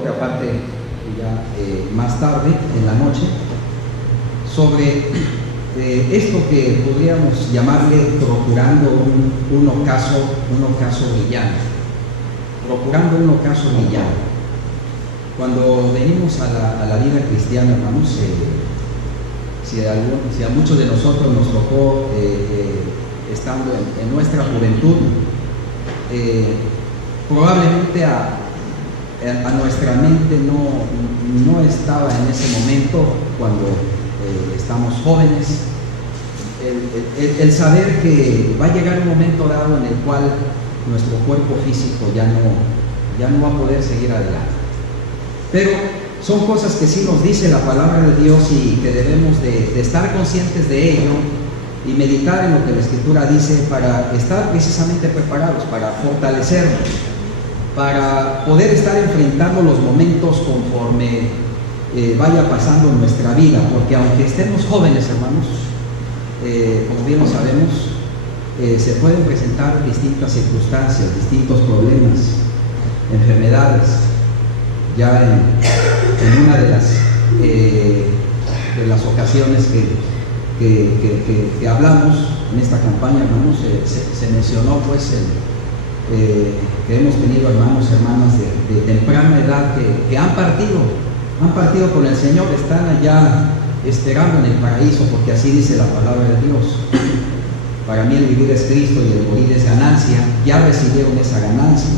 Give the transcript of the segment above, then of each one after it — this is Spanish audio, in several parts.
otra parte ya más tarde, en la noche, sobre esto que podríamos llamarle procurando un ocaso villano. Procurando un ocaso villano. Cuando venimos a la vida cristiana, hermanos, si a muchos de nosotros nos tocó, estando en nuestra juventud, probablemente a nuestra mente no estaba en ese momento, cuando estamos jóvenes, el saber que va a llegar un momento dado en el cual nuestro cuerpo físico ya no va a poder seguir adelante. Pero son cosas que sí nos dice la palabra de Dios y que debemos de estar conscientes de ello y meditar en lo que la Escritura dice para estar precisamente preparados, para fortalecernos, para poder estar enfrentando los momentos conforme vaya pasando en nuestra vida, porque aunque estemos jóvenes, hermanos, como bien lo sabemos, se pueden presentar distintas circunstancias, distintos problemas, enfermedades. Ya en una de las ocasiones que hablamos en esta campaña, hermanos, se mencionó pues que hemos tenido hermanos, hermanas de temprana edad que han partido con el Señor, están allá esperando en el paraíso, porque así dice la palabra de Dios. Para mí el vivir es Cristo y el morir es ganancia. Ya recibieron esa ganancia,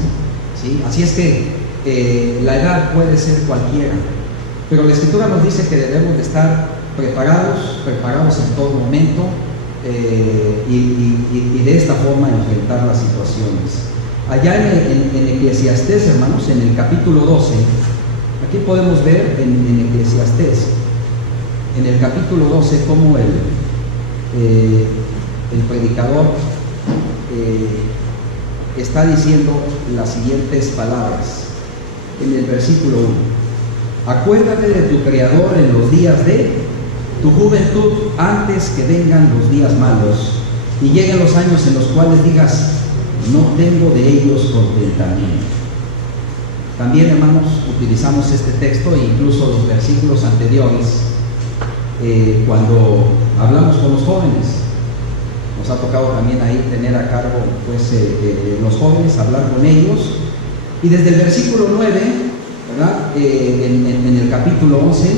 ¿sí? Así es que la edad puede ser cualquiera, pero la Escritura nos dice que debemos de estar preparados en todo momento, y de esta forma enfrentar las situaciones. Allá en Eclesiastés, hermanos, en el capítulo 12, aquí podemos ver en Eclesiastés, en el capítulo 12, cómo el predicador está diciendo las siguientes palabras. En el versículo 1: acuérdate de tu Creador en los días de tu juventud, antes que vengan los días malos y lleguen los años en los cuales digas, no tengo de ellos contentamiento. También, hermanos, utilizamos este texto e incluso los versículos anteriores cuando hablamos con los jóvenes. Nos ha tocado también ahí tener a cargo pues, los jóvenes, hablar con ellos. Y desde el versículo 9, ¿verdad? En el capítulo 11,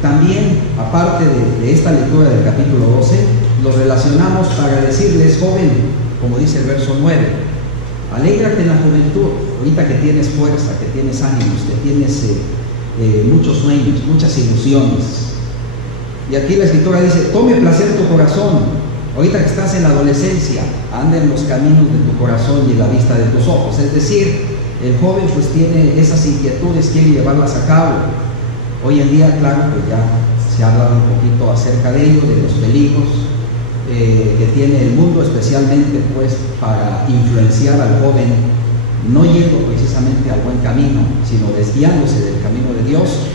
también, aparte de esta lectura del capítulo 12, lo relacionamos para decirles, joven, como dice el verso 9, alégrate en la juventud, ahorita que tienes fuerza, que tienes ánimos, que tienes muchos sueños, muchas ilusiones. Y aquí la Escritura dice, tome placer tu corazón. Ahorita que estás en la adolescencia, anda en los caminos de tu corazón y en la vista de tus ojos. Es decir, el joven pues tiene esas inquietudes, quiere llevarlas a cabo. Hoy en día, claro, pues ya se ha hablado un poquito acerca de ello, de los peligros que tiene el mundo, especialmente pues para influenciar al joven, no yendo precisamente al buen camino, sino desviándose del camino de Dios.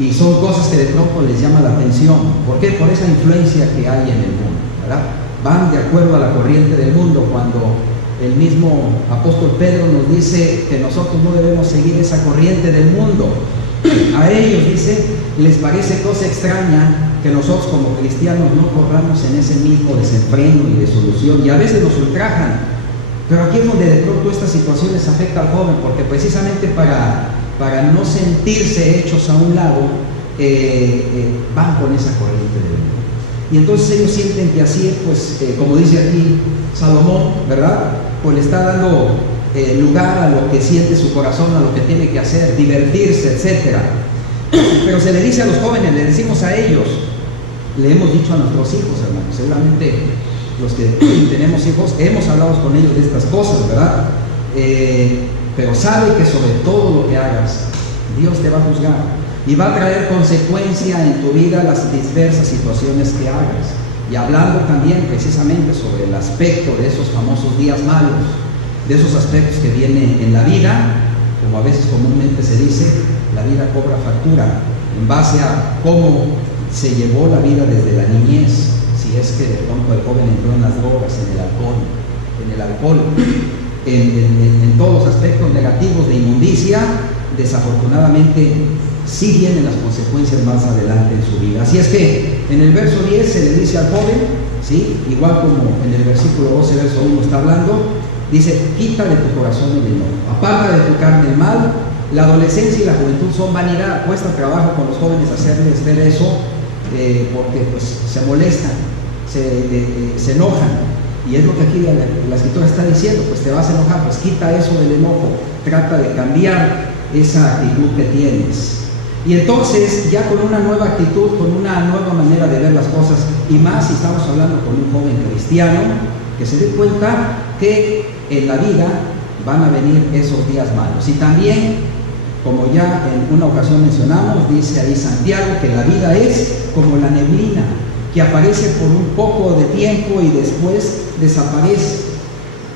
Y son cosas que de pronto les llama la atención. ¿Por qué? Por esa influencia que hay en el mundo, ¿verdad? Van de acuerdo a la corriente del mundo, cuando el mismo apóstol Pedro nos dice que nosotros no debemos seguir esa corriente del mundo. A ellos, dice, les parece cosa extraña que nosotros como cristianos no corramos en ese mismo desenfreno y desolución, y a veces nos ultrajan. Pero aquí es donde de pronto estas situaciones afectan al joven, porque precisamente para no sentirse hechos a un lado, van con esa corriente del mundo. Y entonces ellos sienten que así, pues, como dice aquí Salomón, ¿verdad? Pues le está dando lugar a lo que siente su corazón, a lo que tiene que hacer, divertirse, etc. Pero se le dice a los jóvenes, le decimos a ellos, le hemos dicho a nuestros hijos, hermanos, seguramente los que tenemos hijos, hemos hablado con ellos de estas cosas, ¿verdad? Pero sabe que sobre todo lo que hagas, Dios te va a juzgar y va a traer consecuencia en tu vida las diversas situaciones que hagas. Y hablando también precisamente sobre el aspecto de esos famosos días malos, de esos aspectos que vienen en la vida, como a veces comúnmente se dice, la vida cobra factura en base a cómo se llevó la vida desde la niñez, si es que de pronto el joven entró en las drogas, en el alcohol, en todos los aspectos negativos de inmundicia, desafortunadamente sí vienen las consecuencias más adelante en su vida. Así es que en el verso 10 se le dice al joven, ¿sí? Igual como en el versículo 12, verso 1 está hablando, dice: quita de tu corazón el enojo, aparta de tu carne el mal. La adolescencia y la juventud son vanidad. Cuesta trabajo con los jóvenes hacerles ver eso, porque pues se molestan, se enojan. Y es lo que aquí la Escritura está diciendo: pues te vas a enojar, pues quita eso del enojo, trata de cambiar esa actitud que tienes. Y entonces, ya con una nueva actitud, con una nueva manera de ver las cosas, y más si estamos hablando con un joven cristiano, que se dé cuenta que en la vida van a venir esos días malos. Y también, como ya en una ocasión mencionamos, dice ahí Santiago que la vida es como la neblina, que aparece por un poco de tiempo y después desaparece,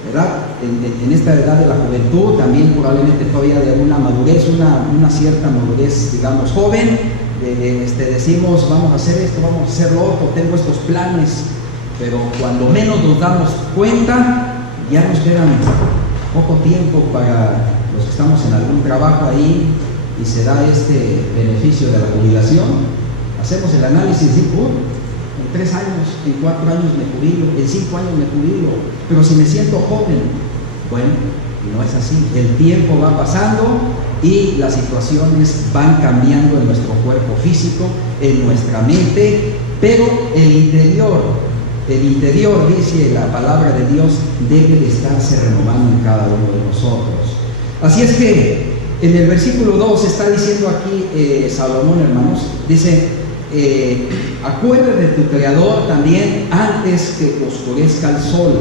¿verdad? En esta edad de la juventud, también probablemente todavía de una madurez, una cierta madurez, digamos, joven, decimos: vamos a hacer esto, vamos a hacer lo otro, tengo estos planes, pero cuando menos nos damos cuenta, ya nos quedan poco tiempo para los que estamos en algún trabajo ahí y se da este beneficio de la jubilación. Hacemos el análisis y decimos: en 3 años, en 4 años me jubilo, en 5 años me jubilo, pero si me siento joven. Bueno, no es así. El tiempo va pasando y las situaciones van cambiando en nuestro cuerpo físico, en nuestra mente, pero el interior, dice la palabra de Dios, debe de estarse renovando en cada uno de nosotros. Así es que en el versículo 2 está diciendo aquí Salomón, hermanos, dice: acuérdate de tu Creador también antes que oscurezca el sol,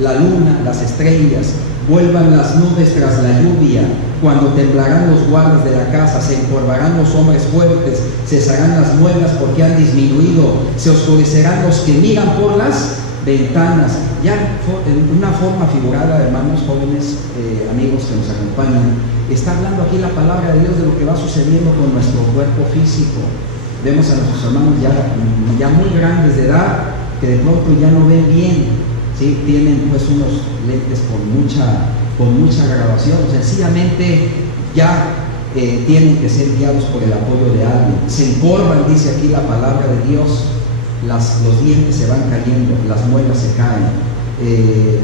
la luna, las estrellas, vuelvan las nubes tras la lluvia, cuando temblarán los guardas de la casa, se encorvarán los hombres fuertes, cesarán las muelas porque han disminuido, se oscurecerán los que miran por las ventanas. Ya en una forma figurada, hermanos jóvenes, amigos que nos acompañan, está hablando aquí la palabra de Dios de lo que va sucediendo con nuestro cuerpo físico. Vemos a nuestros hermanos ya muy grandes de edad, que de pronto ya no ven bien, ¿sí? Tienen pues unos lentes con mucha graduación, sencillamente ya tienen que ser guiados por el apoyo de alguien. Se encorvan, dice aquí la palabra de Dios, los dientes se van cayendo, las muelas se caen.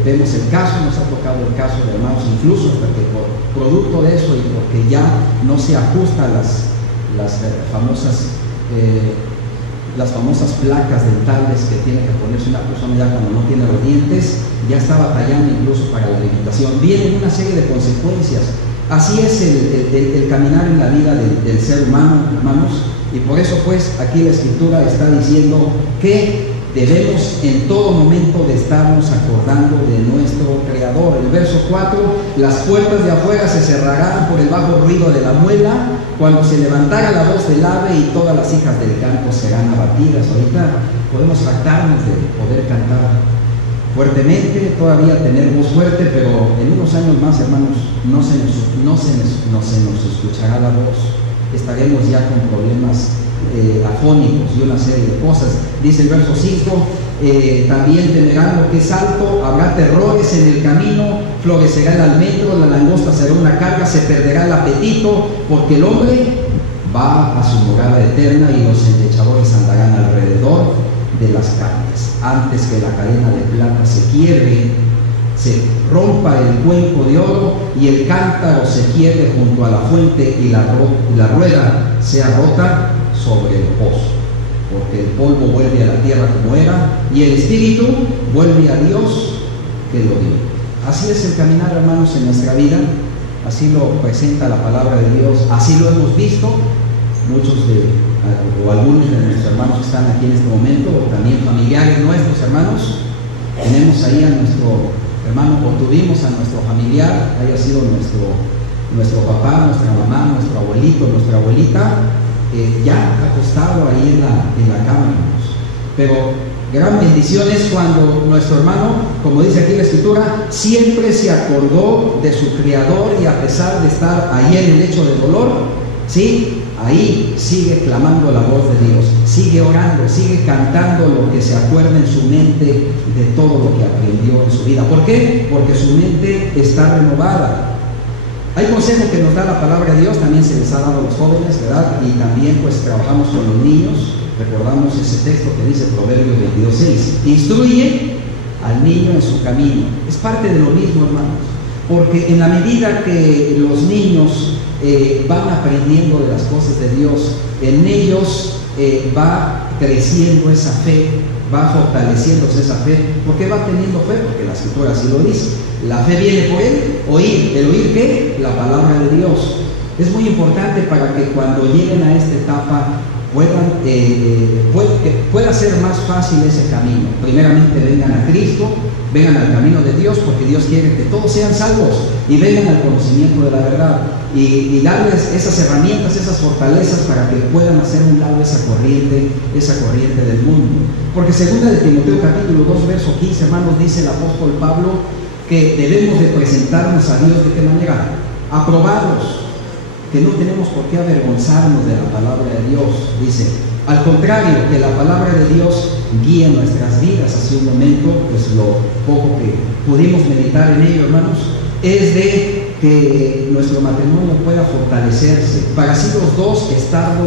Vemos el caso, nos ha tocado el caso de hermanos, incluso hasta que por producto de eso y porque ya no se ajustan las famosas placas dentales que tiene que ponerse una persona ya cuando no tiene los dientes, ya está batallando incluso para la alimentación. Vienen una serie de consecuencias. Así es el caminar en la vida del ser humano, hermanos, y por eso pues aquí la Escritura está diciendo que debemos en todo momento de estarnos acordando de nuestro Creador. El verso 4: las puertas de afuera se cerrarán por el bajo ruido de la muela, cuando se levantara la voz del ave y todas las hijas del campo serán abatidas. Ahorita podemos jactarnos de poder cantar fuertemente, todavía tener voz fuerte, pero en unos años más, hermanos, no se nos escuchará la voz. Estaremos ya con problemas afónicos y una serie de cosas. Dice el verso 5: también temerán lo que es alto, habrá terrores en el camino, florecerá el almendro, la langosta será una carga, se perderá el apetito, porque el hombre va a su morada eterna y los endechadores andarán alrededor de las carnes. Antes que la cadena de plata se quiebre, se rompa el cuenco de oro y el cántaro se quiebre junto a la fuente y la rueda sea rota sobre el pozo, porque el polvo vuelve a la tierra como era y el espíritu vuelve a Dios que lo dio. Así es el caminar, hermanos, en nuestra vida. Así lo presenta la palabra de Dios, así lo hemos visto. Muchos o algunos de nuestros hermanos que están aquí en este momento, o también familiares nuestros, hermanos, tenemos ahí a nuestro hermano, o tuvimos a nuestro familiar, haya sido nuestro papá, nuestra mamá, nuestro abuelito, nuestra abuelita, ya acostado ahí en la cama, hermanos. Pero gran bendición es cuando nuestro hermano, como dice aquí la Escritura, siempre se acordó de su Creador, y a pesar de estar ahí en el lecho de dolor, ¿sí?, ahí sigue clamando la voz de Dios, sigue orando, sigue cantando lo que se acuerda en su mente de todo lo que aprendió en su vida. ¿Por qué? Porque su mente está renovada. Hay consejos que nos da la palabra de Dios, también se les ha dado a los jóvenes, ¿verdad? Y también pues trabajamos con los niños. Recordamos ese texto que dice Proverbios 22:6, instruye al niño en su camino. Es parte de lo mismo, hermanos, porque en la medida que los niños van aprendiendo de las cosas de Dios, en ellos va creciendo esa fe, va fortaleciéndose esa fe. ¿Por qué va teniendo fe? Porque la Escritura así lo dice. La fe viene por el oír. ¿El oír qué? La palabra de Dios. Es muy importante para que cuando lleguen a esta etapa pueda ser más fácil ese camino. Primeramente vengan a Cristo, vengan al camino de Dios, porque Dios quiere que todos sean salvos y vengan al conocimiento de la verdad y darles esas herramientas, esas fortalezas para que puedan hacer un lado esa corriente del mundo. Porque segunda de Timoteo capítulo 2 verso 15, hermanos, dice el apóstol Pablo que debemos de presentarnos a Dios de qué manera, aprobados, que no tenemos por qué avergonzarnos de la palabra de Dios. Dice, al contrario, que la palabra de Dios guíe nuestras vidas. Hace un momento, pues lo poco que pudimos meditar en ello, hermanos, es de que nuestro matrimonio pueda fortalecerse, para así los dos estar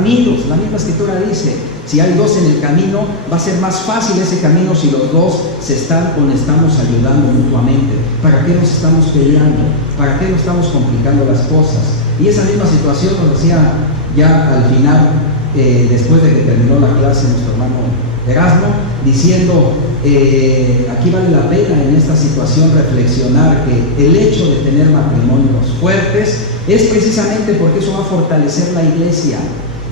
unidos. La misma Escritura dice, si hay dos en el camino, va a ser más fácil ese camino si los dos estamos ayudando mutuamente. ¿Para qué nos estamos peleando? ¿Para qué nos estamos complicando las cosas? Y esa misma situación nos decía ya al final, después de que terminó la clase, nuestro hermano Erasmo, diciendo, aquí vale la pena en esta situación reflexionar que el hecho de tener matrimonios fuertes es precisamente porque eso va a fortalecer la iglesia,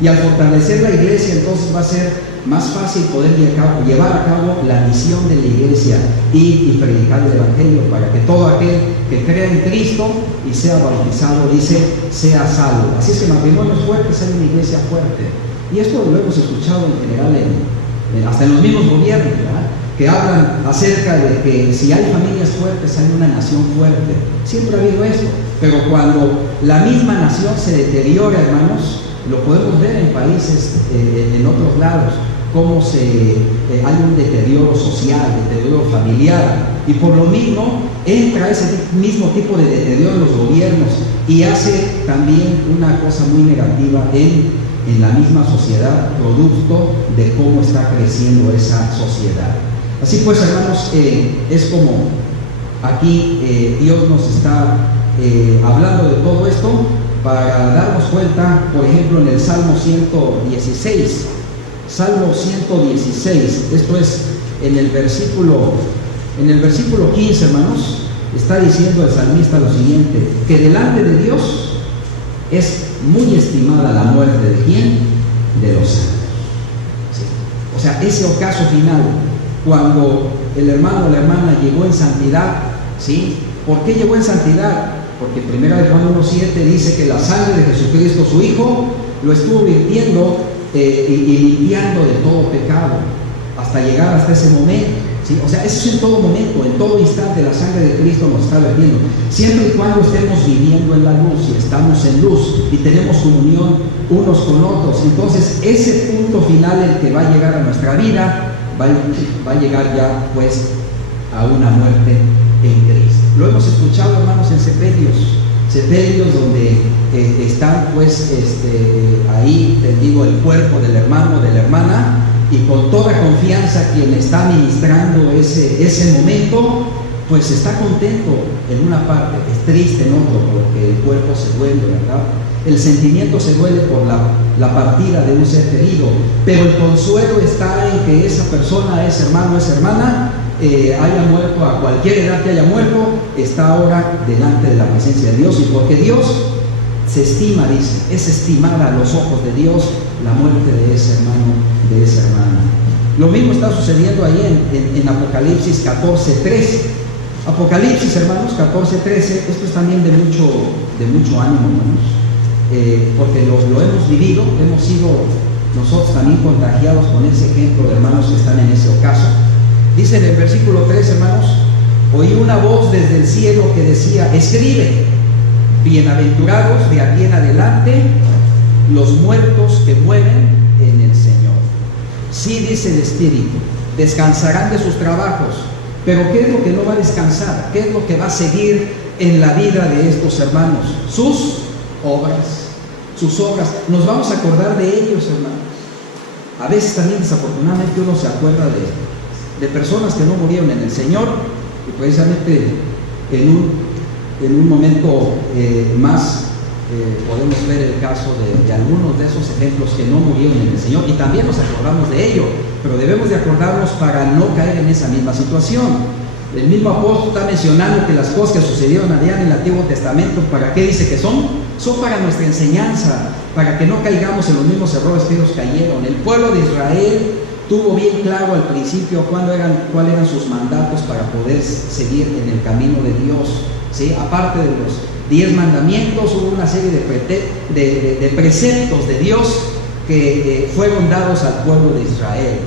y al fortalecer la iglesia entonces va a ser más fácil poder llevar a cabo la misión de la iglesia y predicar el evangelio, para que todo aquel que crea en Cristo y sea bautizado, dice, sea salvo. Así es que matrimonios fuertes es una iglesia fuerte, y esto lo hemos escuchado en general hasta en los mismos gobiernos, ¿verdad?, que hablan acerca de que si hay familias fuertes hay una nación fuerte. Siempre ha habido eso, pero cuando la misma nación se deteriora, hermanos, lo podemos ver en países, en otros lados, cómo hay un deterioro social, deterioro familiar, y por lo mismo entra ese mismo tipo de deterioro en los gobiernos y hace también una cosa muy negativa en la misma sociedad, producto de cómo está creciendo esa sociedad. Así pues, hermanos, es como aquí Dios nos está hablando de todo esto para darnos cuenta, por ejemplo, en el Salmo 116. Salmo 116, esto es en el versículo 15, hermanos, está diciendo el salmista lo siguiente, que delante de Dios es muy estimada la muerte de ¿quién? De los santos. ¿Sí? O sea, ese ocaso final, cuando el hermano o la hermana llegó en santidad, ¿sí? ¿Por qué llegó en santidad? Porque 1 Juan 1:7 dice que la sangre de Jesucristo, su Hijo, lo estuvo virtiendo y limpiando de todo pecado, hasta llegar hasta ese momento. ¿Sí? O sea, eso es en todo momento, en todo instante, la sangre de Cristo nos está vertiendo. Siempre y cuando estemos viviendo en la luz y estamos en luz y tenemos comunión unos con otros, entonces ese punto final, el que va a llegar a nuestra vida, va a llegar ya pues a una muerte en Cristo. Lo hemos escuchado, hermanos, en sepelios donde están pues ahí tendido el cuerpo del hermano, de la hermana, y con toda confianza quien está ministrando ese momento, pues está contento en una parte, es triste en otro, porque el cuerpo se duele, ¿verdad? El sentimiento se duele por la partida de un ser querido, pero el consuelo está en que esa persona, ese hermano, esa hermana, haya muerto a cualquier edad que haya muerto, está ahora delante de la presencia de Dios, y porque Dios se estima, dice, es estimada a los ojos de Dios la muerte de ese hermano, de esa hermana. Lo mismo está sucediendo ahí en Apocalipsis 14:13. Apocalipsis, hermanos, 14:13, esto es también de mucho ánimo, hermanos, porque lo hemos vivido, hemos sido nosotros también contagiados con ese ejemplo de hermanos que están en ese ocaso. Dice en el versículo 3, hermanos, oí una voz desde el cielo que decía, escribe, bienaventurados de aquí en adelante los muertos que mueren en el Señor. Sí, dice el Espíritu, descansarán de sus trabajos, pero ¿qué es lo que no va a descansar? ¿Qué es lo que va a seguir en la vida de estos hermanos? Sus obras, sus obras. Nos vamos a acordar de ellos, hermanos. A veces también desafortunadamente uno se acuerda de personas que no murieron en el Señor, y precisamente en un momento más podemos ver el caso de algunos de esos ejemplos que no murieron en el Señor, y también nos acordamos de ello, pero debemos de acordarnos para no caer en esa misma situación. El mismo apóstol está mencionando que las cosas que sucedieron allá en el Antiguo Testamento, ¿para qué dice que son? Son para nuestra enseñanza, para que no caigamos en los mismos errores que ellos cayeron. El pueblo de Israel tuvo bien claro al principio cuáles eran sus mandatos para poder seguir en el camino de Dios, ¿sí? Aparte de los 10 mandamientos, hubo una serie de preceptos de Dios que fueron dados al pueblo de Israel.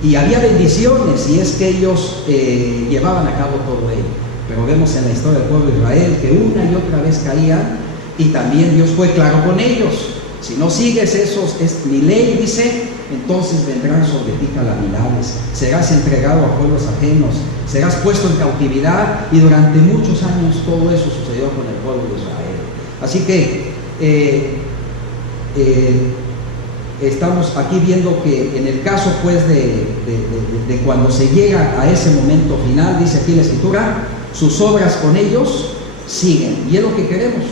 Y había bendiciones, y es que ellos llevaban a cabo todo ello. Pero vemos en la historia del pueblo de Israel que una y otra vez caían, y también Dios fue claro con ellos. Si no sigues mi ley, dice, entonces vendrán sobre ti calamidades, serás entregado a pueblos ajenos, serás puesto en cautividad, y durante muchos años todo eso sucedió con el pueblo de Israel. Así que estamos aquí viendo que en el caso pues de cuando se llega a ese momento final, dice aquí la Escritura, sus obras con ellos siguen, y es lo que queremos.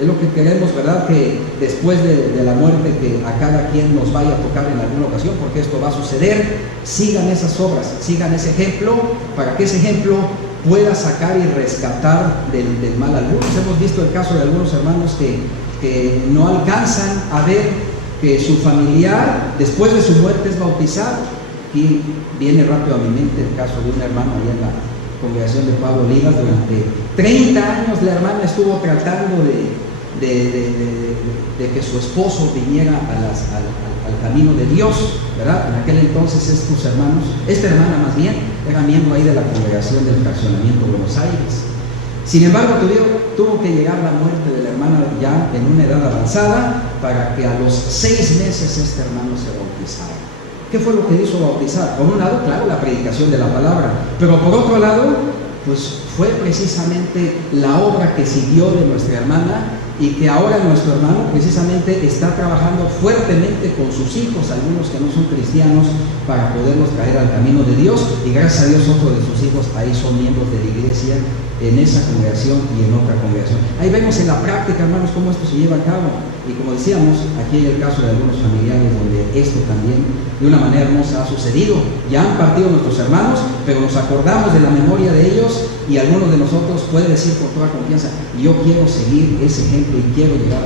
Es lo que queremos, ¿verdad? Que después de la muerte, que a cada quien nos vaya a tocar en alguna ocasión, porque esto va a suceder, sigan esas obras, sigan ese ejemplo, para que ese ejemplo pueda sacar y rescatar del mal a algunos. Hemos visto el caso de algunos hermanos que no alcanzan a ver que su familiar, después de su muerte, es bautizado. Aquí viene rápido a mi mente el caso de un hermano allá en la congregación de Pablo Olivas. Durante 30 años la hermana estuvo tratando de que su esposo viniera al camino de Dios, ¿verdad? En aquel entonces esta hermana más bien, era miembro ahí de la congregación del Fraccionamiento Buenos Aires. Sin embargo, tuvo que llegar la muerte de la hermana ya en una edad avanzada, para que a los 6 meses este hermano se bautizara. ¿Qué fue lo que hizo bautizar? Por un lado, claro, la predicación de la palabra, pero por otro lado, pues fue precisamente la obra que siguió de nuestra hermana, y que ahora nuestro hermano precisamente está trabajando fuertemente con sus hijos, algunos que no son cristianos, para poderlos traer al camino de Dios, y gracias a Dios otro de sus hijos ahí son miembros de la iglesia, en esa congregación y en otra congregación. Ahí vemos en la práctica, hermanos, cómo esto se lleva a cabo. Y como decíamos, aquí hay el caso de algunos familiares donde esto también de una manera hermosa ha sucedido. Ya han partido nuestros hermanos, pero nos acordamos de la memoria de ellos, y algunos de nosotros puede decir con toda confianza, yo quiero seguir ese ejemplo y quiero llegar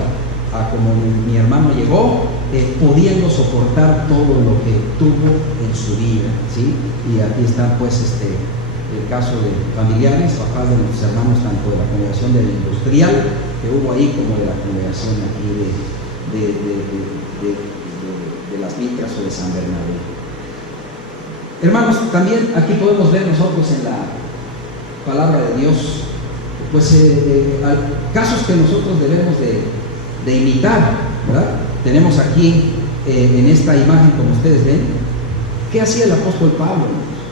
a como mi hermano llegó, pudiendo soportar todo lo que tuvo en su vida, ¿sí? Y aquí está pues el caso de familiares, papás de nuestros hermanos, tanto de la congregación del industrial que hubo ahí, como de la congregación aquí de las Mitras o de San Bernabé. Hermanos, también aquí podemos ver nosotros en la palabra de Dios, pues casos que nosotros debemos de imitar, ¿verdad? Tenemos aquí en esta imagen, como ustedes ven, ¿qué hacía el apóstol Pablo?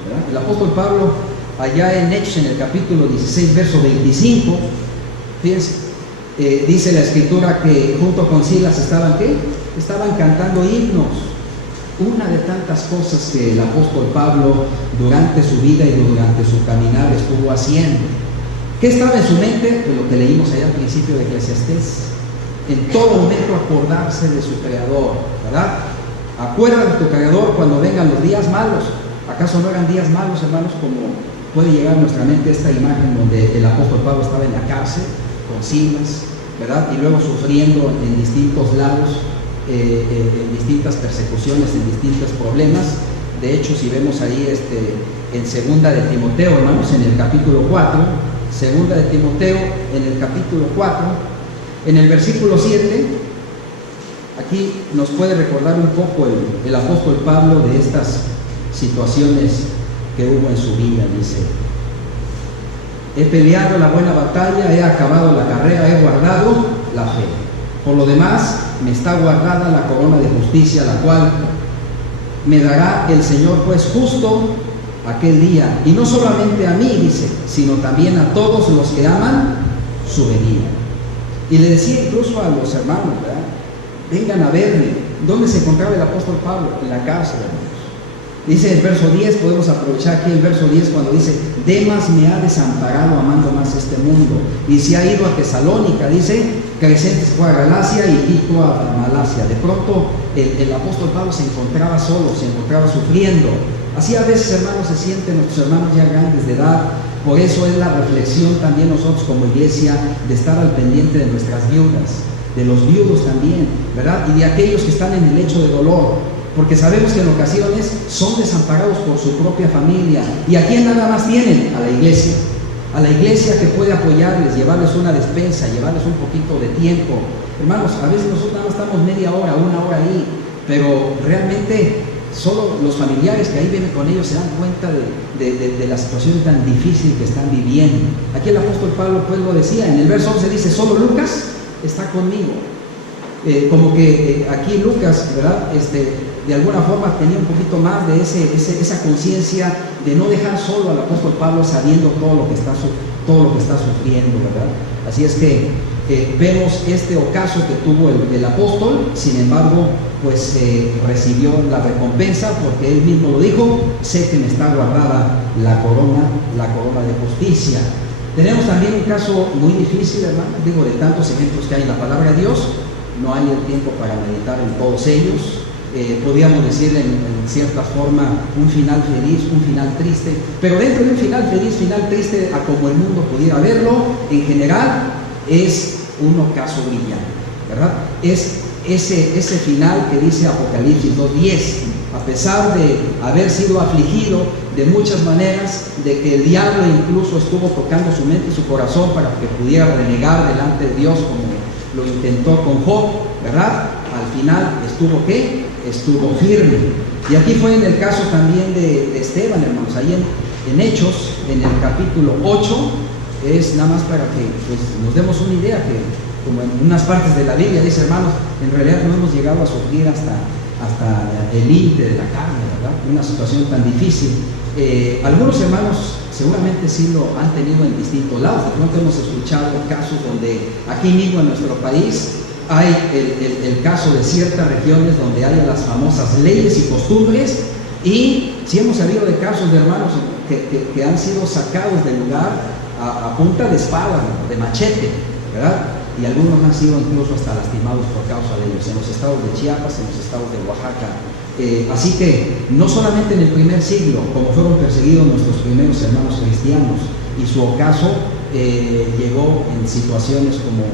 ¿Verdad? El apóstol Pablo, allá en Hechos, en el capítulo 16, verso 25, fíjense, dice la Escritura que junto con Silas estaban cantando himnos. Una de tantas cosas que el apóstol Pablo durante su vida y durante su caminar estuvo haciendo. ¿Qué estaba en su mente? Pues lo que leímos allá al principio de Eclesiastés. En todo momento acordarse de su Creador, ¿verdad? Acuérdate de tu Creador cuando vengan los días malos. ¿Acaso no eran días malos, hermanos? Como puede llegar a nuestra mente esta imagen donde el apóstol Pablo estaba en la cárcel con Silas, ¿verdad? Y luego sufriendo en distintos lados, en distintas persecuciones, en distintos problemas. De hecho, si vemos ahí en segunda de Timoteo, hermanos, en el capítulo 4, segunda de Timoteo, en el capítulo 4, en el versículo 7, aquí nos puede recordar un poco el apóstol Pablo de estas situaciones que hubo en su vida. Dice: he peleado la buena batalla, he acabado la carrera, he guardado la fe. Por lo demás, me está guardada la corona de justicia, la cual me dará el Señor juez justo aquel día, y no solamente a mí, dice, sino también a todos los que aman su venida. Y le decía incluso a los hermanos, ¿verdad? Vengan a verme. ¿Dónde se encontraba el apóstol Pablo? En la cárcel, hermanos. Dice el verso 10, podemos aprovechar aquí el verso 10 cuando dice: Demas me ha desamparado amando más este mundo, y se ha ido a Tesalónica, dice, Crescentes fue a Galacia y Tito a Malacia. De pronto el apóstol Pablo se encontraba solo, se encontraba sufriendo. Así a veces, hermanos, se sienten nuestros hermanos ya grandes de edad. Por eso es la reflexión también nosotros como iglesia de estar al pendiente de nuestras viudas, de los viudos también, ¿verdad? Y de aquellos que están en el lecho de dolor, porque sabemos que en ocasiones son desamparados por su propia familia. ¿Y a quién nada más tienen? A la iglesia que puede apoyarles, llevarles una despensa, llevarles un poquito de tiempo. Hermanos, a veces nosotros nada más estamos media hora, una hora ahí, pero realmente solo los familiares que ahí viven con ellos se dan cuenta de la situación tan difícil que están viviendo. Aquí el apóstol Pablo pues lo decía, en el verso 11 dice: solo Lucas está conmigo. Como que aquí Lucas, ¿verdad? De alguna forma tenía un poquito más de esa conciencia de no dejar solo al apóstol Pablo sabiendo todo lo que está sufriendo, ¿verdad? Así es que vemos este ocaso que tuvo el apóstol. Sin embargo, pues recibió la recompensa, porque él mismo lo dijo: sé que me está guardada la corona de justicia. Tenemos también un caso muy difícil, hermano, digo, de tantos ejemplos que hay en la palabra de Dios. No hay el tiempo para meditar en todos ellos. Podríamos decir en cierta forma un final feliz, un final triste, pero dentro de un final feliz, final triste, a como el mundo pudiera verlo, en general es un ocaso brillante, ¿verdad? Es ese final que dice Apocalipsis 2:10, a pesar de haber sido afligido de muchas maneras, de que el diablo incluso estuvo tocando su mente y su corazón para que pudiera renegar delante de Dios, como lo intentó con Job, ¿verdad? Al final estuvo ¿qué? Estuvo firme. Y aquí fue en el caso también de Esteban, hermanos, ahí en Hechos, en el capítulo 8, es nada más para que pues, nos demos una idea, que como en unas partes de la Biblia dice, hermanos, en realidad no hemos llegado a sufrir hasta el límite de la carne, ¿verdad? Una situación tan difícil. Algunos hermanos seguramente sí lo han tenido en distintos lados. De pronto hemos escuchado casos donde aquí mismo en nuestro país hay el caso de ciertas regiones donde hay las famosas leyes y costumbres, y sí hemos sabido de casos de hermanos que han sido sacados del lugar a punta de espada, de machete, ¿verdad? Y algunos han sido incluso hasta lastimados por causa de ellos, en los estados de Chiapas, en los estados de Oaxaca. Así que no solamente en el primer siglo, como fueron perseguidos nuestros primeros hermanos cristianos, y su ocaso llegó en situaciones como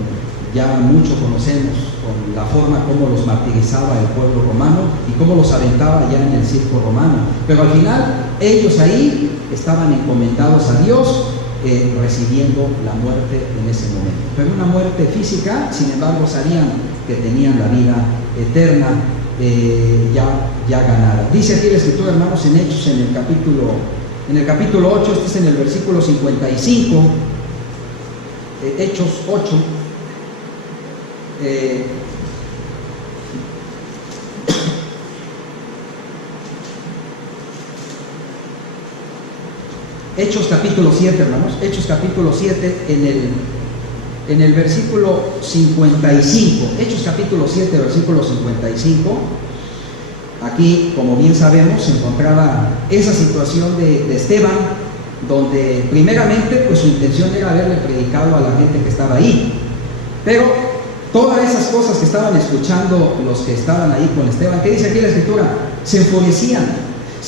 ya mucho conocemos, con la forma como los martirizaba el pueblo romano y cómo los aventaba ya en el circo romano, pero al final ellos ahí estaban encomendados a Dios, recibiendo la muerte en ese momento, pero una muerte física. Sin embargo, sabían que tenían la vida eterna ya ganada. Dice aquí la escritura, hermanos, en Hechos, en el capítulo 8, este es en el versículo 55, Hechos 8, Hechos capítulo 7, hermanos, Hechos capítulo 7 en el versículo 55, Hechos capítulo 7, versículo 55, aquí, como bien sabemos, se encontraba esa situación de Esteban, donde primeramente pues su intención era haberle predicado a la gente que estaba ahí, pero todas esas cosas que estaban escuchando los que estaban ahí con Esteban, ¿qué dice aquí la escritura? Se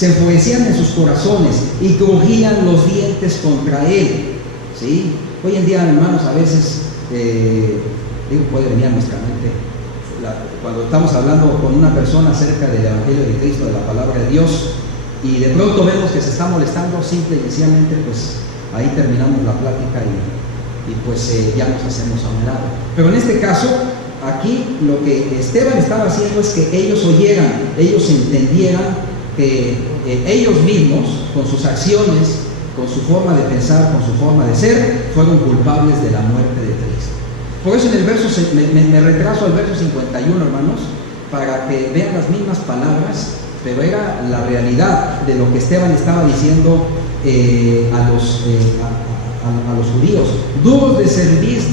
enfurecían en sus corazones y crujían los dientes contra él, ¿sí? Hoy en día, hermanos, a veces puede venir a nuestra mente cuando estamos hablando con una persona acerca del Evangelio de Cristo, de la palabra de Dios, y de pronto vemos que se está molestando, simple y sencillamente pues ahí terminamos la plática y pues ya nos hacemos a un lado. Pero en este caso, aquí lo que Esteban estaba haciendo es que ellos oyeran, ellos entendieran que ellos mismos, con sus acciones, con su forma de pensar, con su forma de ser, fueron culpables de la muerte de Cristo. Por eso en el verso, me retraso al verso 51, hermanos, para que vean las mismas palabras, pero era la realidad de lo que Esteban estaba diciendo a los judíos. Duros de cerviz,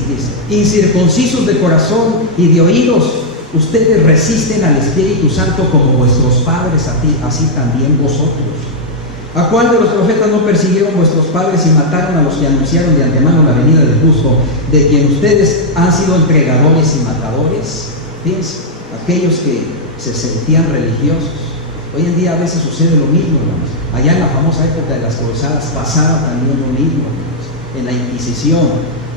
incircuncisos de corazón y de oídos, ustedes resisten al Espíritu Santo como vuestros padres, así también vosotros. ¿A cuál de los profetas no persiguieron vuestros padres y mataron a los que anunciaron de antemano la venida del justo, de quien ustedes han sido entregadores y matadores? Fíjense, aquellos que se sentían religiosos. Hoy en día a veces sucede lo mismo, hermanos. Allá en la famosa época de las cruzadas pasaba también lo mismo, hermanos. En la Inquisición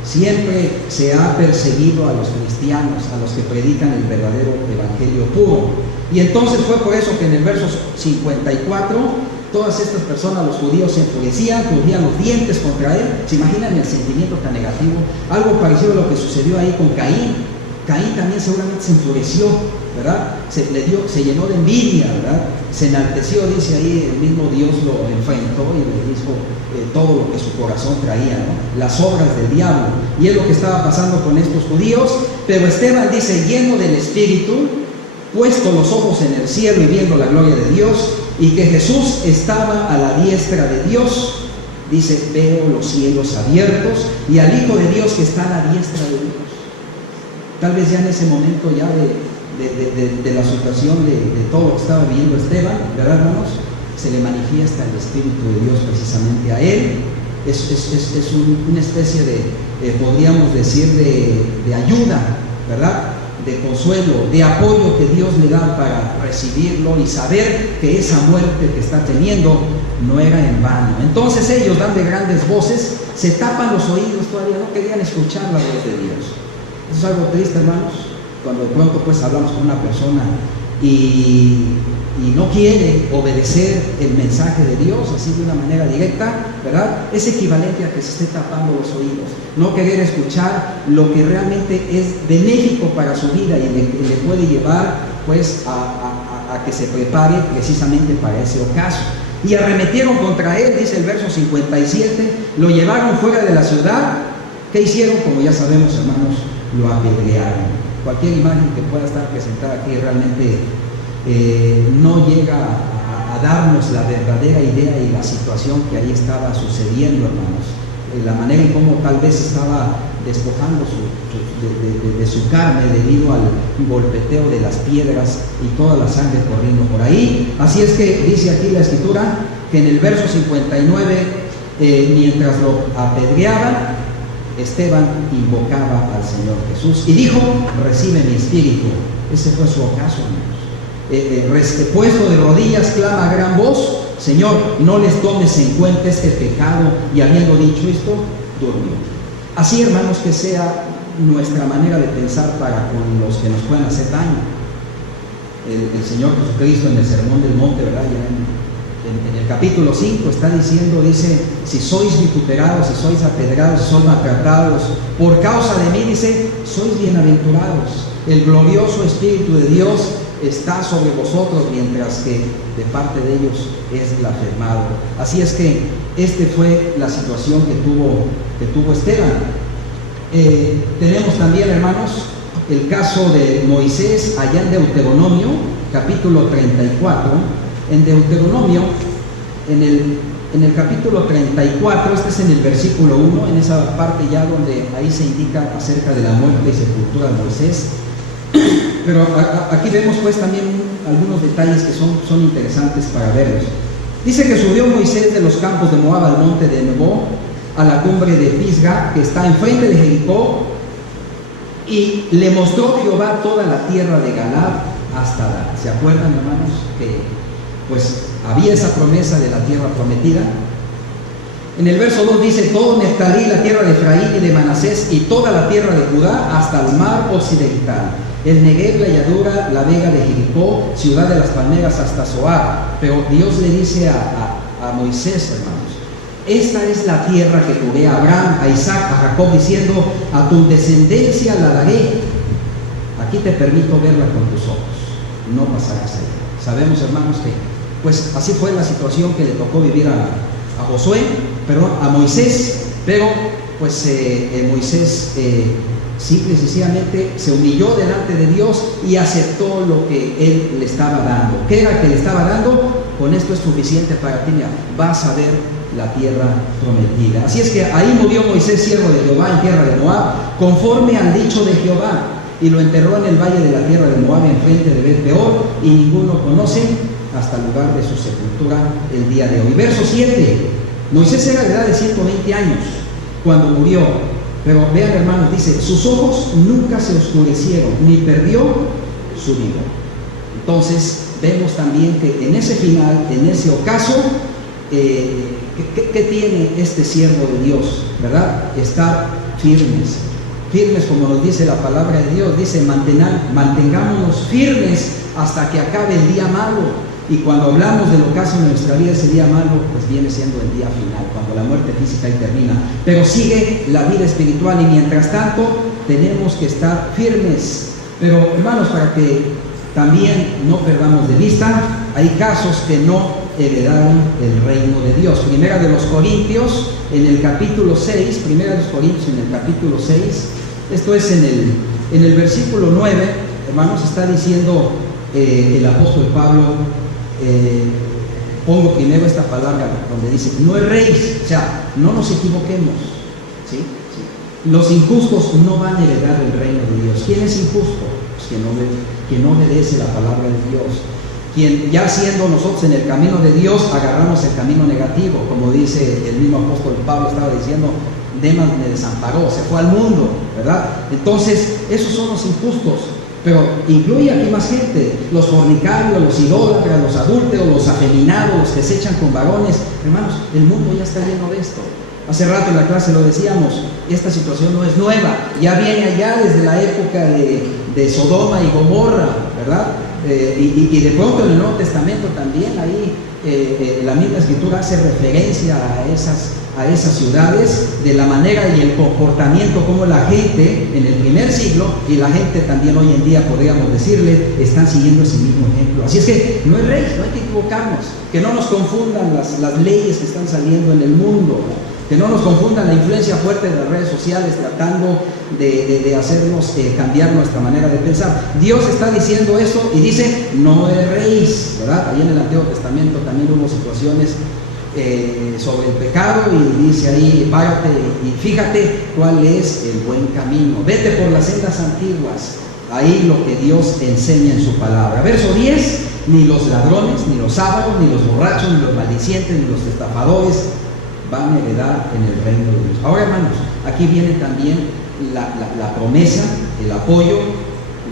siempre se ha perseguido a los cristianos, a los que predican el verdadero evangelio puro. Y entonces fue por eso que en el verso 54 todas estas personas, los judíos, se enfurecían, crujían los dientes contra él. ¿Se imaginan el sentimiento tan negativo? Algo parecido a lo que sucedió ahí con Caín. Caín también seguramente se enfureció, ¿verdad? Se llenó de envidia, ¿verdad? Se enalteció, dice ahí, el mismo Dios lo enfrentó y le dijo todo lo que su corazón traía, ¿no? Las obras del diablo. Y es lo que estaba pasando con estos judíos. Pero Esteban dice, lleno del Espíritu, puesto los ojos en el cielo y viendo la gloria de Dios, y que Jesús estaba a la diestra de Dios, dice, veo los cielos abiertos y al Hijo de Dios que está a la diestra de Dios. Tal vez ya en ese momento ya de la situación de todo lo que estaba viviendo Esteban, ¿verdad, hermanos? Se le manifiesta el Espíritu de Dios precisamente a él. Es una especie de, podríamos decir, de ayuda, ¿verdad? De consuelo, de apoyo que Dios le da para recibirlo y saber que esa muerte que está teniendo no era en vano. Entonces ellos dan de grandes voces, se tapan los oídos todavía, no querían escuchar la voz de Dios. Eso es algo triste, hermanos, cuando de pronto pues hablamos con una persona y no quiere obedecer el mensaje de Dios así de una manera directa, ¿verdad? Es equivalente a que se esté tapando los oídos, no querer escuchar lo que realmente es benéfico para su vida y le puede llevar pues a que se prepare precisamente para ese ocaso. Y arremetieron contra él, dice el verso 57, lo llevaron fuera de la ciudad. ¿Qué hicieron? Como ya sabemos, hermanos, lo apedrearon. Cualquier imagen que pueda estar presentada aquí realmente no llega a darnos la verdadera idea y la situación que ahí estaba sucediendo, hermanos. La manera en cómo tal vez estaba despojando de su carne debido al golpeteo de las piedras y toda la sangre corriendo por ahí. Así es que dice aquí la Escritura que en el verso 59, mientras lo apedreaban, Esteban invocaba al Señor Jesús y dijo, recibe mi espíritu. Ese fue su ocaso, hermanos. Puesto de rodillas, clama a gran voz, Señor, no les tomes en cuenta este pecado, y habiendo dicho esto, durmió. Así, hermanos, que sea nuestra manera de pensar para con los que nos puedan hacer daño. El Señor Jesucristo en el Sermón del Monte, ¿verdad? Ya en el capítulo 5 está diciendo, dice, si sois vituperados, si sois apedreados, si sois maltratados por causa de mí, dice, sois bienaventurados. El glorioso Espíritu de Dios está sobre vosotros, mientras que de parte de ellos es blasfemado. Así es que esta fue la situación que tuvo Esteban. Tenemos también, hermanos, el caso de Moisés allá en Deuteronomio, capítulo 34. En Deuteronomio, en el capítulo 34, este es en el versículo 1, en esa parte ya donde ahí se indica acerca de la muerte y sepultura de Moisés. Pero aquí vemos pues también algunos detalles que son interesantes para verlos. Dice que subió Moisés de los campos de Moab al monte de Nebo, a la cumbre de Pisga, que está enfrente de Jericó, y le mostró Jehová toda la tierra de Galaad hasta Dan. ¿Se acuerdan, hermanos, que pues había esa promesa de la tierra prometida? En el verso 2 dice, todo Neftalí, la tierra de Efraín y de Manasés, y toda la tierra de Judá hasta el mar occidental, el Negev, la llanura, la vega de Jericó, ciudad de las palmeras hasta Zoar. Pero Dios le dice a Moisés, hermanos, esta es la tierra que juré a Abraham, a Isaac, a Jacob, diciendo, a tu descendencia la daré. Aquí te permito verla con tus ojos, no pasarás allá. Sabemos, hermanos, que pues así fue la situación que le tocó vivir a a Moisés, pero pues Moisés simple y sencillamente se humilló delante de Dios y aceptó lo que él le estaba dando. ¿Qué era que le estaba dando? Con esto es suficiente para ti, vas a ver la tierra prometida. Así es que ahí murió Moisés, siervo de Jehová, en tierra de Moab, conforme al dicho de Jehová, y lo enterró en el valle de la tierra de Moab, enfrente de Bet-peor, y ninguno conoce hasta el lugar de su sepultura el día de hoy. Verso 7. Moisés era de edad de 120 años cuando murió, pero vean, hermanos, dice, sus ojos nunca se oscurecieron, ni perdió su vigor. Entonces vemos también que en ese final, en ese ocaso, ¿qué tiene este siervo de Dios? ¿Verdad? Estar firmes, como nos dice la palabra de Dios. Dice, mantengámonos firmes hasta que acabe el día malo. Y cuando hablamos del ocaso en nuestra vida, ese día malo pues viene siendo el día final, cuando la muerte física ahí termina. Pero sigue la vida espiritual, y mientras tanto tenemos que estar firmes. Pero hermanos, para que también no perdamos de vista, hay casos que no heredaron el reino de Dios. Primera de los Corintios, en el capítulo 6, Primera de los Corintios en el capítulo 6, esto es en el versículo 9, hermanos, está diciendo el apóstol Pablo, pongo primero esta palabra donde dice, no erréis, o sea, no nos equivoquemos, ¿sí? Sí. Los injustos no van a heredar el reino de Dios. ¿Quién es injusto? Pues quien no obedece la palabra de Dios. Quien, ya siendo nosotros en el camino de Dios, agarramos el camino negativo, como dice el mismo apóstol Pablo, estaba diciendo, Demas me desamparó, se fue al mundo, ¿verdad? Entonces, esos son los injustos, pero incluye aquí más gente, los fornicarios, los idólatras, los adúlteros, los afeminados, los que se echan con varones. Hermanos, el mundo ya está lleno de esto. Hace rato en la clase lo decíamos, esta situación no es nueva, ya viene allá desde la época de Sodoma y Gomorra, ¿verdad? Y de pronto en el Nuevo Testamento también ahí la misma escritura hace referencia a esas ciudades, de la manera y el comportamiento como la gente en el primer siglo y la gente también hoy en día, podríamos decirle, están siguiendo ese mismo ejemplo. Así es que no hay que equivocarnos, que no nos confundan las leyes que están saliendo en el mundo, que no nos confundan la influencia fuerte de las redes sociales tratando de hacernos cambiar nuestra manera de pensar. Dios está diciendo eso y dice, no erréis, ¿verdad? Ahí en el Antiguo Testamento también hubo situaciones sobre el pecado, y dice ahí, párate y fíjate cuál es el buen camino, vete por las sendas antiguas, ahí lo que Dios enseña en su palabra. Verso 10, ni los ladrones, ni los ávaros, ni los borrachos, ni los maldicientes, ni los estafadores van a heredar en el reino de Dios. Ahora, hermanos, aquí viene también la promesa, el apoyo,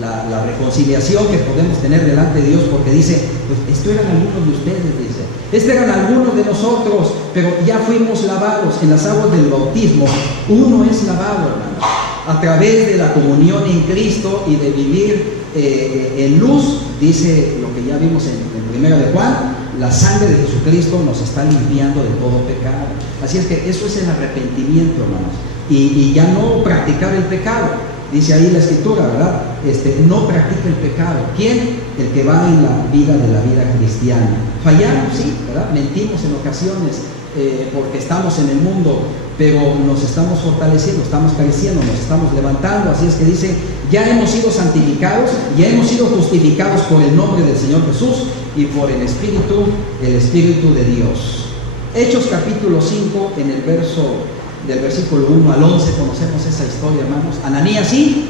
la reconciliación que podemos tener delante de Dios, porque dice, pues esto eran algunos de ustedes, dice, estos eran algunos de nosotros, pero ya fuimos lavados en las aguas del bautismo. Uno es lavado, hermanos, a través de la comunión en Cristo y de vivir en luz. Dice lo que ya vimos en Primera de Juan, la sangre de Jesucristo nos está limpiando de todo pecado. Así es que eso es el arrepentimiento, hermanos, y ya no practicar el pecado. Dice ahí la escritura, ¿verdad? No practica el pecado. ¿Quién? El que va en la vida de la vida cristiana. Fallamos, sí, ¿verdad? Mentimos en ocasiones porque estamos en el mundo, pero nos estamos fortaleciendo, estamos creciendo, nos estamos levantando. Así es que dice, ya hemos sido santificados, ya hemos sido justificados por el nombre del Señor Jesús y por el Espíritu de Dios. Hechos capítulo 5, en el del versículo 1 al 11, conocemos esa historia, hermanos. Ananías y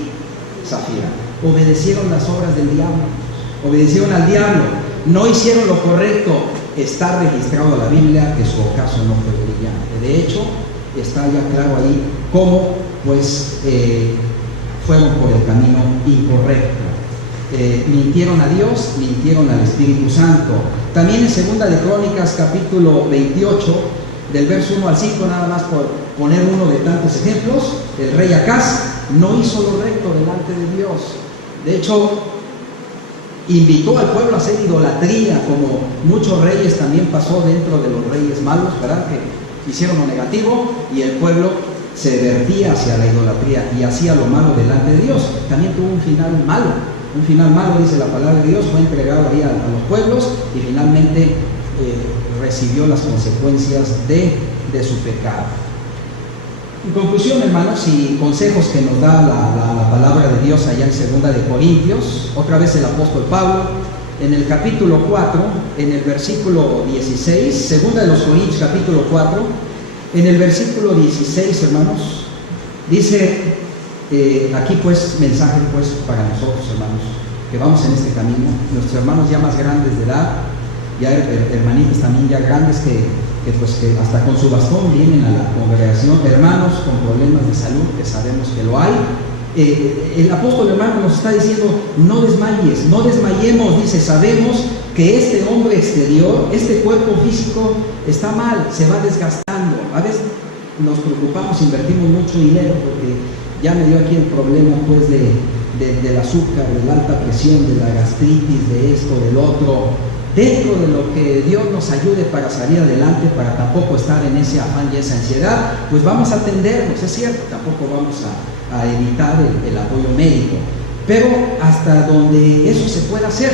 Zafira obedecieron las obras del diablo, obedecieron al diablo, no hicieron lo correcto. Está registrado en la Biblia que su ocaso no fue brillante. De hecho, está ya claro ahí cómo pues fueron por el camino incorrecto. Mintieron a Dios, mintieron al Espíritu Santo. También en Segunda de Crónicas capítulo 28, del verso 1 al 5, nada más por poner uno de tantos ejemplos, el rey Acaz no hizo lo recto delante de Dios. De hecho, invitó al pueblo a hacer idolatría, como muchos reyes también pasó dentro de los reyes malos, ¿verdad? Que hicieron lo negativo y el pueblo se vertía hacia la idolatría y hacía lo malo delante de Dios. También tuvo un final malo, dice la palabra de Dios, fue entregado ahí a los pueblos y finalmente recibió las consecuencias de su pecado. En conclusión, hermanos, y consejos que nos da la palabra de Dios allá en 2 de Corintios, otra vez el apóstol Pablo, en el capítulo 4, en el versículo 16, 2 de los Corintios capítulo 4, en el versículo 16, hermanos, dice, aquí pues, mensaje pues para nosotros, hermanos, que vamos en este camino, nuestros hermanos ya más grandes de edad, ya hermanitos también ya grandes que hasta con su bastón vienen a la congregación, hermanos con problemas de salud, que sabemos que lo hay. El apóstol, hermano, nos está diciendo, no desmayes, no desmayemos, dice, sabemos que este hombre exterior, este cuerpo físico está mal, se va desgastando. A veces nos preocupamos, invertimos mucho dinero, porque ya me dio aquí el problema pues del azúcar, de la alta presión, de la gastritis, de esto, del otro. Dentro de lo que Dios nos ayude para salir adelante, para tampoco estar en ese afán y esa ansiedad, pues vamos a atendernos, es cierto, tampoco vamos a evitar el apoyo médico, pero hasta donde eso se pueda hacer.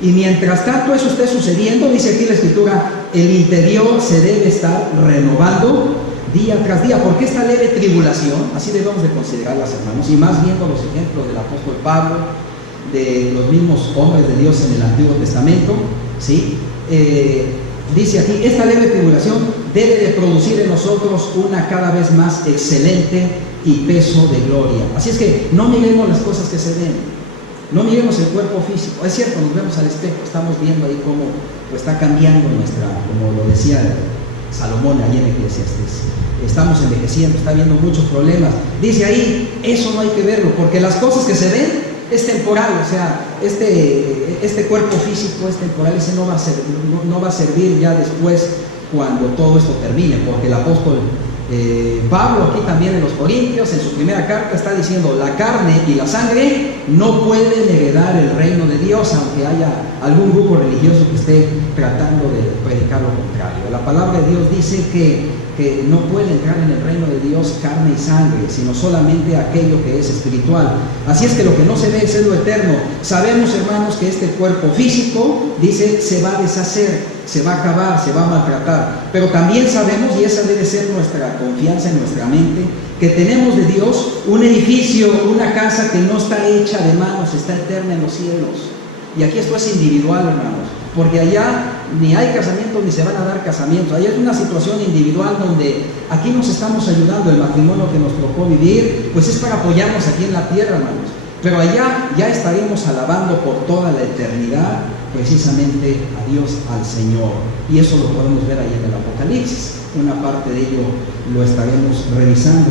Y mientras tanto eso esté sucediendo, dice aquí la Escritura, el interior se debe estar renovando día tras día, porque esta leve tribulación, así debemos de considerarlas, hermanos, y más viendo los ejemplos del apóstol Pablo, de los mismos hombres de Dios en el Antiguo Testamento, ¿sí? Dice aquí, esta leve tribulación debe de producir en nosotros una cada vez más excelente y peso de gloria. Así es que no miremos las cosas que se ven, no miremos el cuerpo físico. Es cierto, nos vemos al espejo, estamos viendo ahí cómo pues, está cambiando nuestra, como lo decía Salomón ahí en Eclesiastés, estamos envejeciendo, está habiendo muchos problemas. Dice ahí, eso no hay que verlo, porque las cosas que se ven es temporal, o sea, este cuerpo físico es temporal, ese no va a servir ya después cuando todo esto termine, porque el apóstol Pablo aquí también en los Corintios, en su primera carta, está diciendo, la carne y la sangre no pueden heredar el reino de Dios, aunque haya algún grupo religioso que esté tratando de predicar lo contrario. La palabra de Dios dice que no puede entrar en el reino de Dios carne y sangre, sino solamente aquello que es espiritual. Así es que lo que no se ve es lo eterno. Sabemos, hermanos, que este cuerpo físico, dice, se va a deshacer, se va a acabar, se va a maltratar. Pero también sabemos, y esa debe ser nuestra confianza en nuestra mente, que tenemos de Dios un edificio, una casa que no está hecha de manos, está eterna en los cielos. Y aquí esto es individual, hermanos, porque allá ni hay casamientos ni se van a dar casamientos. Allá es una situación individual donde aquí nos estamos ayudando. El matrimonio que nos tocó vivir, pues es para apoyarnos aquí en la tierra, hermanos. Pero allá ya estaremos alabando por toda la eternidad precisamente a Dios, al Señor. Y eso lo podemos ver ahí en el Apocalipsis. Una parte de ello lo estaremos revisando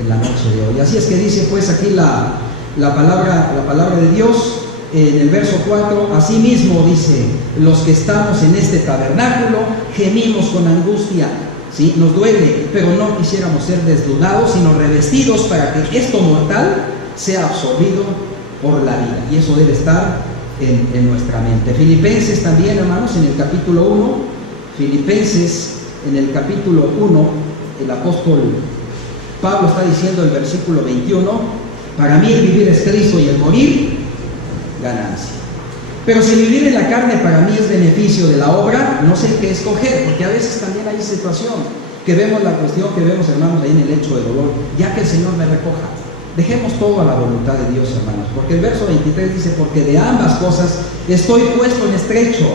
en la noche de hoy. Así es que dice pues aquí la palabra de Dios. En el verso 4, asimismo dice, los que estamos en este tabernáculo gemimos con angustia, ¿sí? Nos duele, pero no quisiéramos ser desnudados, sino revestidos para que esto mortal sea absorbido por la vida. Y eso debe estar en nuestra mente. Filipenses también, hermanos, en el capítulo 1, Filipenses en el capítulo 1, el apóstol Pablo está diciendo el versículo 21, para mí el vivir es Cristo y el morir ganancia. Pero si vivir en la carne para mí es beneficio de la obra, no sé qué escoger, porque a veces también hay situación que vemos la cuestión, que vemos, hermanos, ahí en el hecho de dolor, ya que el Señor me recoja. Dejemos todo a la voluntad de Dios, hermanos, porque el verso 23 dice, porque de ambas cosas estoy puesto en estrecho,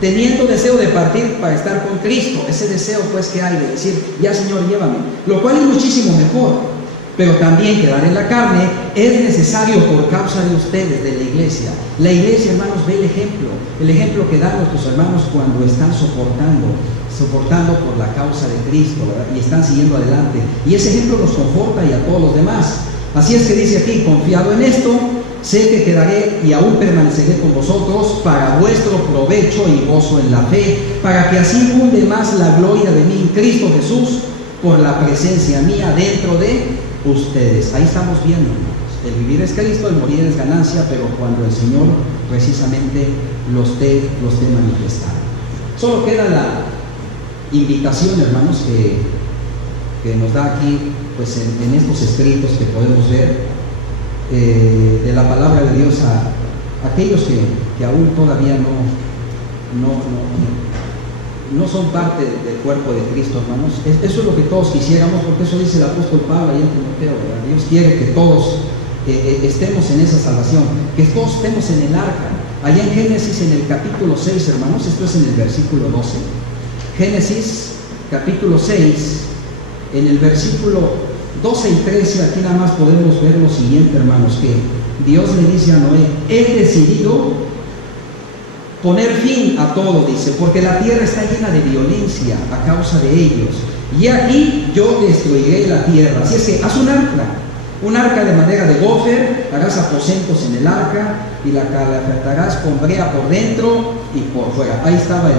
teniendo deseo de partir para estar con Cristo. Ese deseo pues que hay de decir, ya Señor, llévame, lo cual es muchísimo mejor. Pero también quedar en la carne es necesario por causa de ustedes, de la iglesia. La iglesia, hermanos, ve el ejemplo que dan nuestros hermanos cuando están soportando por la causa de Cristo, ¿verdad? Y están siguiendo adelante. Y ese ejemplo nos conforta y a todos los demás. Así es que dice aquí, confiado en esto, sé que quedaré y aún permaneceré con vosotros para vuestro provecho y gozo en la fe, para que así abunde más la gloria de mí en Cristo Jesús, por la presencia mía dentro de ustedes. Ahí estamos viendo, hermanos, el vivir es Cristo, el morir es ganancia, pero cuando el Señor precisamente los esté manifestando. Solo queda la invitación, hermanos, que nos da aquí pues en estos escritos que podemos ver de la palabra de Dios no son parte del cuerpo de Cristo, hermanos. Eso es lo que todos quisiéramos, porque eso dice el apóstol Pablo ahí en Timoteo, ¿verdad? Dios quiere que todos estemos en esa salvación, que todos estemos en el arca. Allá en Génesis, en el capítulo 6, hermanos, esto es en el versículo 12. Génesis, capítulo 6, en el versículo 12 y 13, aquí nada más podemos ver lo siguiente, hermanos, que Dios le dice a Noé: he decidido poner fin a todo, dice, porque la tierra está llena de violencia a causa de ellos, y aquí yo destruiré la tierra. Así es que haz un arca de madera de gofer, harás aposentos en el arca y la calafatarás con brea por dentro y por fuera. Ahí estaba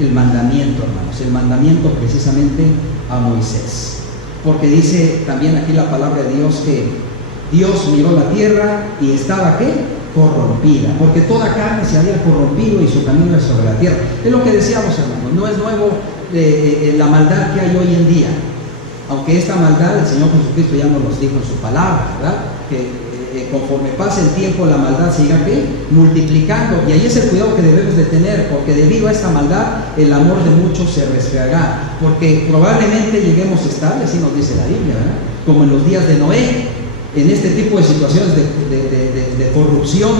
el mandamiento, hermanos, el mandamiento precisamente a Moisés, porque dice también aquí la palabra de Dios que Dios miró la tierra y estaba, ¿qué? Corrompida, porque toda carne se había corrompido y su camino es sobre la tierra. Es lo que decíamos, hermanos, no es nuevo la maldad que hay hoy en día, aunque esta maldad el Señor Jesucristo ya nos lo dijo en su palabra, ¿verdad? Que conforme pase el tiempo la maldad se irá, ¿qué? Multiplicando, y ahí es el cuidado que debemos de tener, porque debido a esta maldad el amor de muchos se resfriará, porque probablemente lleguemos a estar, así nos dice la Biblia, ¿verdad? Como en los días de Noé, en este tipo de situaciones de corrupción,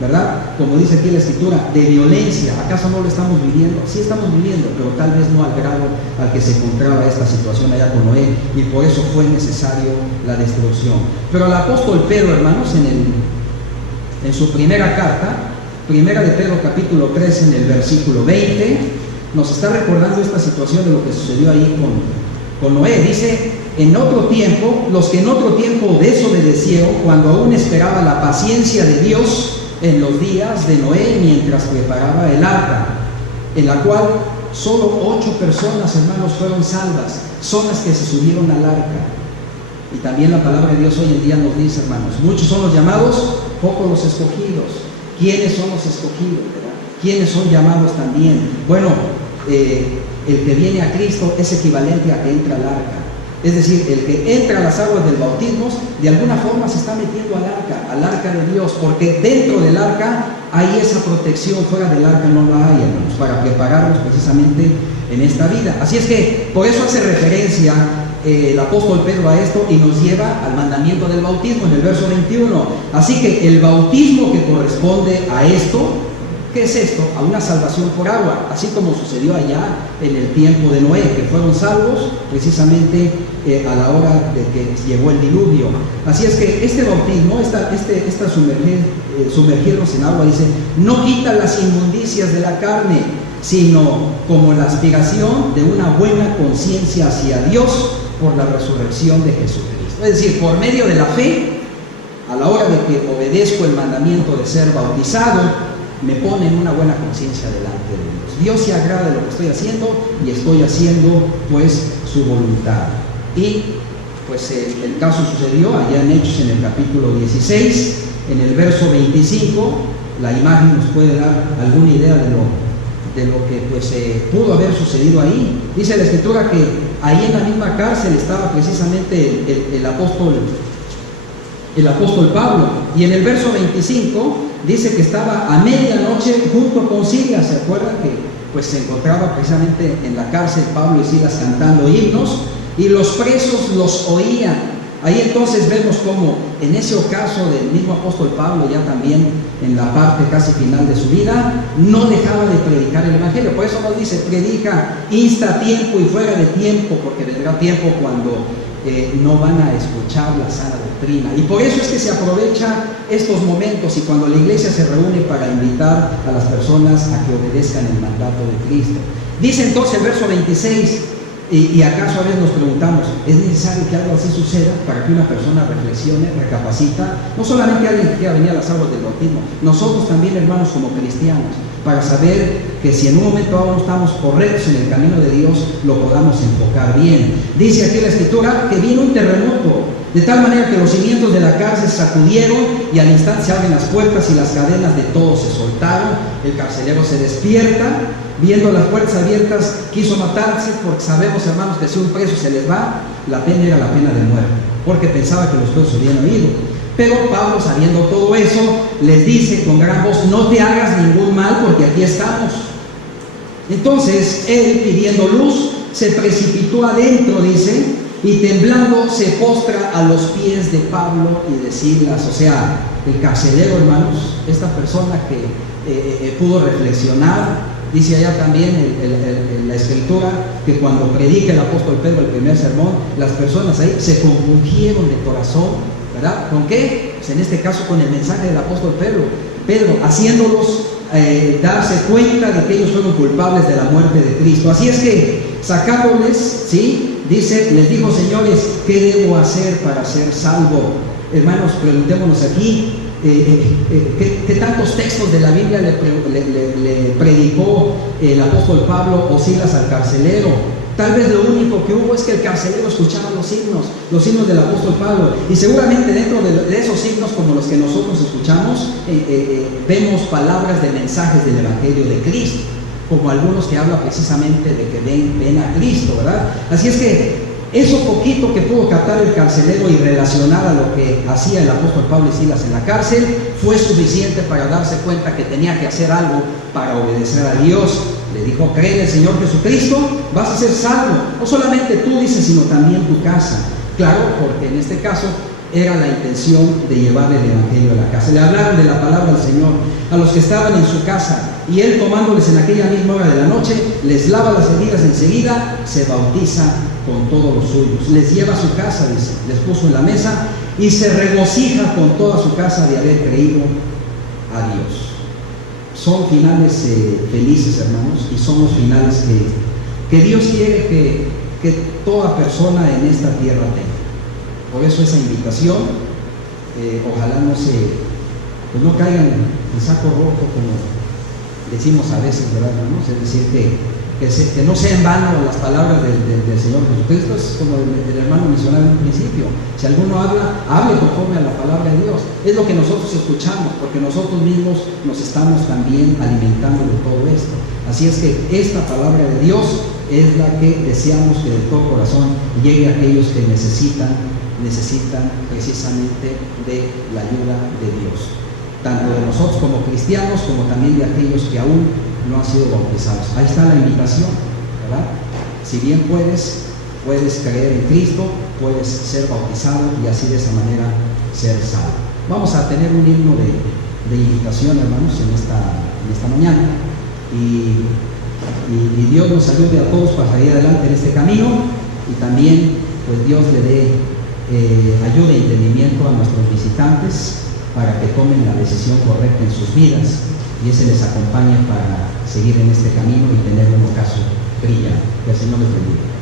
¿verdad? Como dice aquí la Escritura, de violencia. ¿Acaso no lo estamos viviendo? Sí estamos viviendo, pero tal vez no al grado al que se encontraba esta situación allá con Noé, y por eso fue necesario la destrucción. Pero el apóstol Pedro, hermanos, en su primera carta, primera de Pedro capítulo 3, en el versículo 20, nos está recordando esta situación de lo que sucedió ahí con Noé. Dice: en otro tiempo, los que en otro tiempo desobedecieron, cuando aún esperaba la paciencia de Dios en los días de Noé, mientras preparaba el arca, en la cual solo 8 personas, hermanos, fueron salvas, son las que se subieron al arca. Y también la palabra de Dios hoy en día nos dice, hermanos, muchos son los llamados, pocos los escogidos. ¿Quiénes son los escogidos, verdad? ¿Quiénes son llamados también? Bueno, el que viene a Cristo es equivalente a que entra al arca. Es decir, el que entra a las aguas del bautismo, de alguna forma se está metiendo al arca de Dios, porque dentro del arca hay esa protección, fuera del arca no la hay, hermanos, para prepararnos precisamente en esta vida. Así es que, por eso hace referencia el apóstol Pedro a esto y nos lleva al mandamiento del bautismo en el verso 21. Así que el bautismo que corresponde a esto, ¿qué es esto? A una salvación por agua, así como sucedió allá en el tiempo de Noé, que fueron salvos precisamente a la hora de que llegó el diluvio. Así es que este bautismo, sumergirnos en agua, dice, no quita las inmundicias de la carne, sino como la aspiración de una buena conciencia hacia Dios por la resurrección de Jesucristo. Es decir, por medio de la fe, a la hora de que obedezco el mandamiento de ser bautizado, me pone en una buena conciencia delante de Dios. Dios se agrada de lo que estoy haciendo y estoy haciendo pues su voluntad. Y pues el caso sucedió allá en Hechos, en el capítulo 16, en el verso 25. La imagen nos puede dar alguna idea de lo que pues pudo haber sucedido ahí. Dice la Escritura que ahí en la misma cárcel estaba precisamente el apóstol Pablo, y en el verso 25 dice que estaba a medianoche junto con Silas. ¿Se acuerdan que pues se encontraba precisamente en la cárcel Pablo y Silas cantando himnos y los presos los oían? Ahí entonces vemos cómo en ese ocaso del mismo apóstol Pablo, ya también en la parte casi final de su vida, no dejaba de predicar el evangelio. Por eso nos dice, predica, insta a tiempo y fuera de tiempo, porque vendrá tiempo cuando no van a escuchar la sana doctrina. Y por eso es que se aprovecha estos momentos y cuando la iglesia se reúne para invitar a las personas a que obedezcan el mandato de Cristo. Dice entonces el verso 26, y acaso a veces nos preguntamos, ¿es necesario que algo así suceda para que una persona reflexione, recapacita? No solamente alguien que quiera venir a las aguas del bautismo, nosotros también, hermanos, como cristianos, para saber que si en un momento dado no estamos correctos en el camino de Dios, lo podamos enfocar bien. Dice aquí la Escritura que vino un terremoto, de tal manera que los cimientos de la cárcel se sacudieron y al instante se abren las puertas y las cadenas de todos se soltaron. El carcelero se despierta, viendo las puertas abiertas, quiso matarse, porque sabemos, hermanos, que si un preso se les va, la pena era la pena de muerte, porque pensaba que los presos habían oído. Pero Pablo, sabiendo todo eso, les dice con gran voz, no te hagas ningún mal, porque aquí estamos. Entonces él, pidiendo luz, se precipitó adentro, dice, y temblando se postra a los pies de Pablo y de Silas. O sea, el carcelero, hermanos, esta persona que pudo reflexionar. Dice allá también la escritura que cuando predica el apóstol Pedro el primer sermón, las personas ahí se compungieron de corazón, ¿verdad? ¿Con qué? Pues en este caso con el mensaje del apóstol Pedro, haciéndolos darse cuenta de que ellos fueron culpables de la muerte de Cristo. Así es que sacándoles, ¿sí? Dice, les dijo: señores, ¿qué debo hacer para ser salvo? Hermanos, preguntémonos aquí, ¿qué tantos textos de la Biblia le predicó el apóstol Pablo o Silas al carcelero? Tal vez lo único que hubo es que el carcelero escuchaba los himnos del apóstol Pablo, y seguramente dentro de esos himnos, como los que nosotros escuchamos, vemos palabras de mensajes del Evangelio de Cristo, como algunos que hablan precisamente de que ven a Cristo, ¿verdad? Así es que eso poquito que pudo captar el carcelero y relacionar a lo que hacía el apóstol Pablo y Silas en la cárcel fue suficiente para darse cuenta que tenía que hacer algo para obedecer a Dios. Le dijo: cree en el Señor Jesucristo, vas a ser salvo. No solamente tú, dice, sino también tu casa. Claro, porque en este caso era la intención de llevar el Evangelio a la casa. Le hablaron de la palabra del Señor a los que estaban en su casa, y él, tomándoles en aquella misma hora de la noche, les lava las heridas enseguida, se bautiza con todos los suyos. Les lleva a su casa, dice, les puso en la mesa y se regocija con toda su casa de haber creído a Dios. Son finales felices, hermanos, y son los finales que Dios quiere que toda persona en esta tierra tenga. Por eso esa invitación, ojalá pues no caigan en saco roto, como decimos a veces, ¿verdad, hermanos? Es decir, que no sea en vano las palabras del Señor Jesucristo. Es como el hermano mencionaba en un principio: si alguno hable conforme a la palabra de Dios. Es lo que nosotros escuchamos, porque nosotros mismos nos estamos también alimentando de todo esto. Así es que esta palabra de Dios es la que deseamos que de todo corazón llegue a aquellos que necesitan precisamente de la ayuda de Dios, tanto de nosotros como cristianos, como también de aquellos que aún no han sido bautizados. Ahí está la invitación, ¿verdad? Si bien puedes creer en Cristo, puedes ser bautizado y así de esa manera ser salvo. Vamos a tener un himno de invitación, hermanos, en esta mañana, y Dios nos ayude a todos para salir adelante en este camino, y también pues Dios le dé ayuda e entendimiento a nuestros visitantes para que tomen la decisión correcta en sus vidas, y ese les acompañe para seguir en este camino y tener un ocaso brillante. Que el Señor les bendiga.